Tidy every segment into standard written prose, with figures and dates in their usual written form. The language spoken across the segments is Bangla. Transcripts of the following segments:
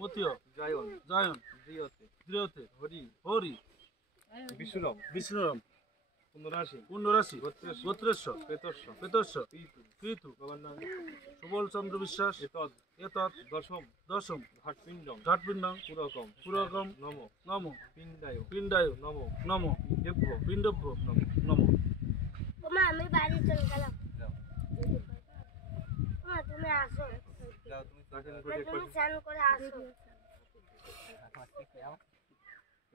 মতীয় জায়ন জায়ন দৃঢ়তে দৃঢ়তে হরি হরি বিশ্বরম বিষ্ণুরম পুনরাশি পুণ্যরাশি গোত্রেশ গোত্রেশ্বর প্রেতস্য পেতস্য প্রীতু কৃতু বাবার নাম সুবল চন্দ্র বিশ্বাস এতদ এতৎ দশম দশম ঘাটপিণ্ডম ঘাটপিণ্ডং পুরকম পুরকম নম নম পিণ্ডায় পিণ্ডায় নম নম দেব্য পিণ্ডভ্য নম নম ওমা আমি বাড়ি চলে গেলাম যাও ওমা তুমি আসো যাও তুমি তাকে তুমি স্নান করে আসো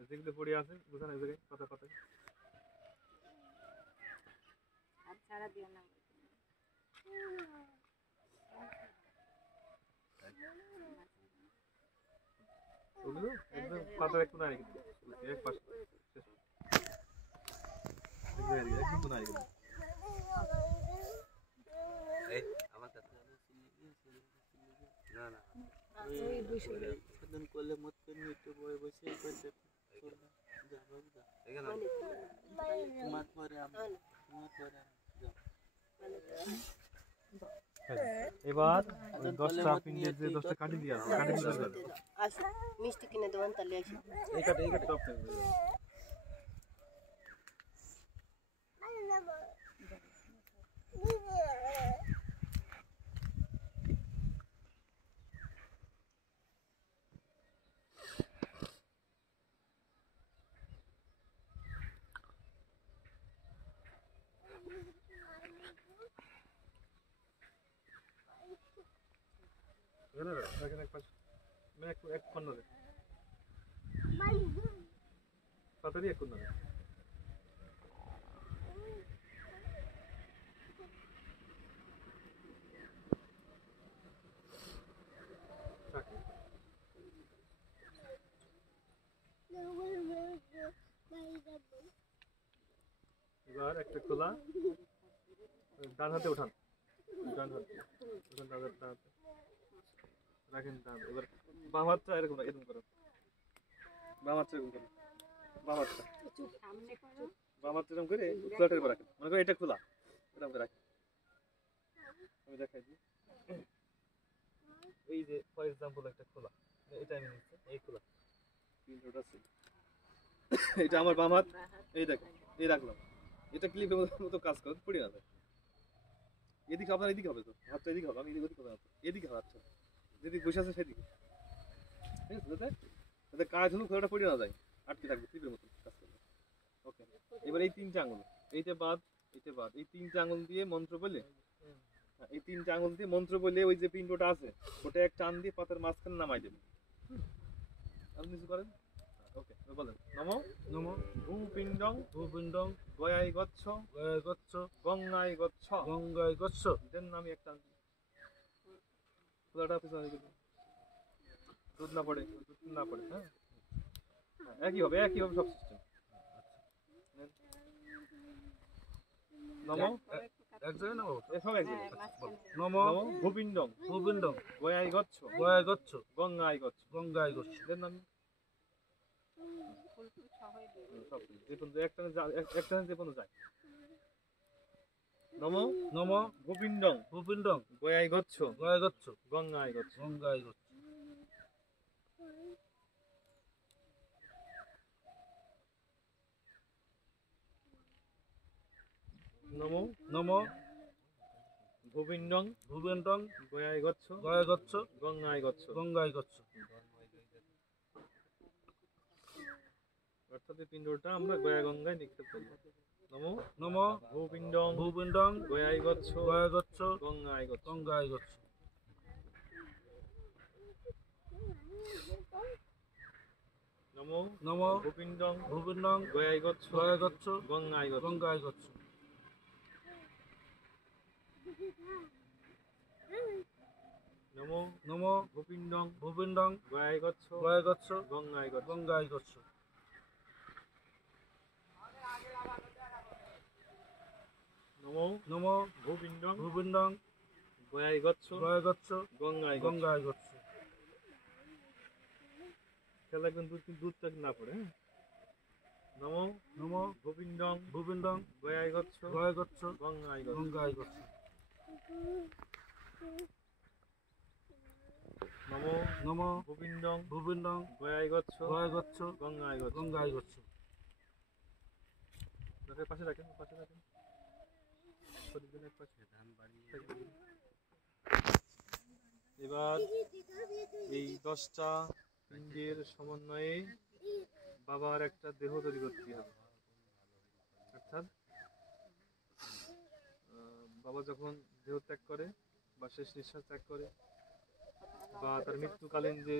যেগুলো পড়ে আছে বুঝা নাই জায়গায় কথা কথা আর ছাড়া দিও না ওগুলো একদম কথা একটু নাই এক পাশে একটু নাই এই আমার কাছে না না ওই বসে সেদিন করলে মত করে একটু বয়ে বসে করতে এখানে তোমার পরে তোমার পরে এবার ওই 10টা পিন্ডের যে 10টা কাটি দিয়া কাটি দিয়া আসো মিষ্টি কিনে দেবেন তাহলে আসো এই কাটে টপ এখানে এক পাশে মানে এক কর্নারে তাড়াতাড়ি এক কর্নারে এবার একটা খোলা ডান হাতে উঠান ডান হাতে উঠান ডান হাতে রাখেন ডান এবার বাম হাতটা এরকম এরকম করো বাম হাতটা এরকম করো বাম হাতটা বাম হাতটা এরকম করে খোলাটার উপর রাখেন মনে করো এটা খোলা এরকম করে রাখেন আমি দেখাই দিই এই যে ফর এক্সাম্পল একটা খোলা এটা আমি নিচ্ছি এই খোলা পিনটা আছে এটা আমার বাম হাত এই দেখো এই রাখলাম এটা ক্লিপের মতো কাজ করে পড়ে না যায় এদিকে আপনার এদিকে হবে তো হাতটা এদিকে হবে আমি এদিকে ওদিকে হবে এদিকে হবে আচ্ছা যেদিকে বসে আছে সেদিকে ঠিক আছে যাতে কাজ হলো খোলাটা পড়ে না যায় আটকে থাকবে ক্লিপের মতো কাজ করবে ওকে এবার এই তিনটা আঙুল এইটা বাদ এই তিনটা আঙুল দিয়ে মন্ত্র বলে এই তিনটা আঙুল দিয়ে মন্ত্র বলে ওই যে পিণ্ডটা আছে ওটা এক টান দিয়ে পাতার মাঝখানে নামাই দেবেন আপনি কিছু করেন ওকে বলেন নম নম ভূপিণ্ডং ভূপিণ্ডং গয়াই গচ্ছ গচ্ছ গঙ্গাই গচ্ছ গঙ্গায় গচ্ছ দেন আমি একটা খোলাটা পিছনে দিকে দুধ না পড়ে হ্যাঁ একই হবে সব সিস্টেম নম এক জায়গায় নাও সব এক জায়গায় নম নম ভূপিণ্ডং ভূপিণ্ডং গয়াই গচ্ছ গচ্ছ গঙ্গাই গচ্ছ গঙ্গায় গচ্ছ দেন আমি সব যে পর্যন্ত একটা যে পর্যন্ত যায় নম নম ভূপিণ্ডং ভূপিণ্ডং গয়াই গচ্ছ গচ্ছ গঙ্গাই গচ্ছ গঙ্গায় গচ্ছ নম নম ভূপিণ্ডং ভূপিণ্ডং গয়াই গচ্ছ গচ্ছ গঙ্গাই গচ্ছ গঙ্গায় গচ্ছ অর্থাৎ এই পিণ্ডটা আমরা গয়া গঙ্গায় নিক্ষেপ করি নম নম ভূপিণ্ডং ভূপিণ্ডং গয়াই গচ্ছ গচ্ছ গঙ্গাই গচ্ছ গঙ্গায় গচ্ছ নম নম ভূপিণ্ডং ভূপিণ্ডং গয়াই গচ্ছ গচ্ছ গঙ্গাই গচ্ছ গঙ্গায় গচ্ছ নম নম ভূপিণ্ডং ভূপিণ্ডং গয়াই গচ্ছ গচ্ছ গঙ্গাই গচ্ছ গঙ্গায় গচ্ছ নম নম ভূপিণ্ডং ভূপিণ্ডং গয়াই গচ্ছ গচ্ছ গঙ্গাই গচ্ছ গঙ্গায় গচ্ছ খেলা কিন্তু দুধটা না পড়ে হ্যাঁ নম নম ভূপিণ্ডং ভূপিণ্ডং গয়াই গচ্ছ গচ্ছ গঙ্গাই গচ্ছ গঙ্গায় গচ্ছ নমো নম গোবিন্দং ভূবিন্দং গয়ায় গচ্ছ গয় গচ্ছ গঙ্গায় গচ্ছ। গঙ্গায় গচ্ছ। পাশে রাখেন, পাশে রাখেন। প্রতিদিনের পাশে এবার এই 10টা পিণ্ডের সমন্বয়ে বাবার একটা দেহ তৈরি করতে হবে। অর্থাৎ বাবা যখন দেহ ত্যাগ করে বা শেষ নিঃশ্বাস ত্যাগ করে বা তার মৃত্যুকালীন যে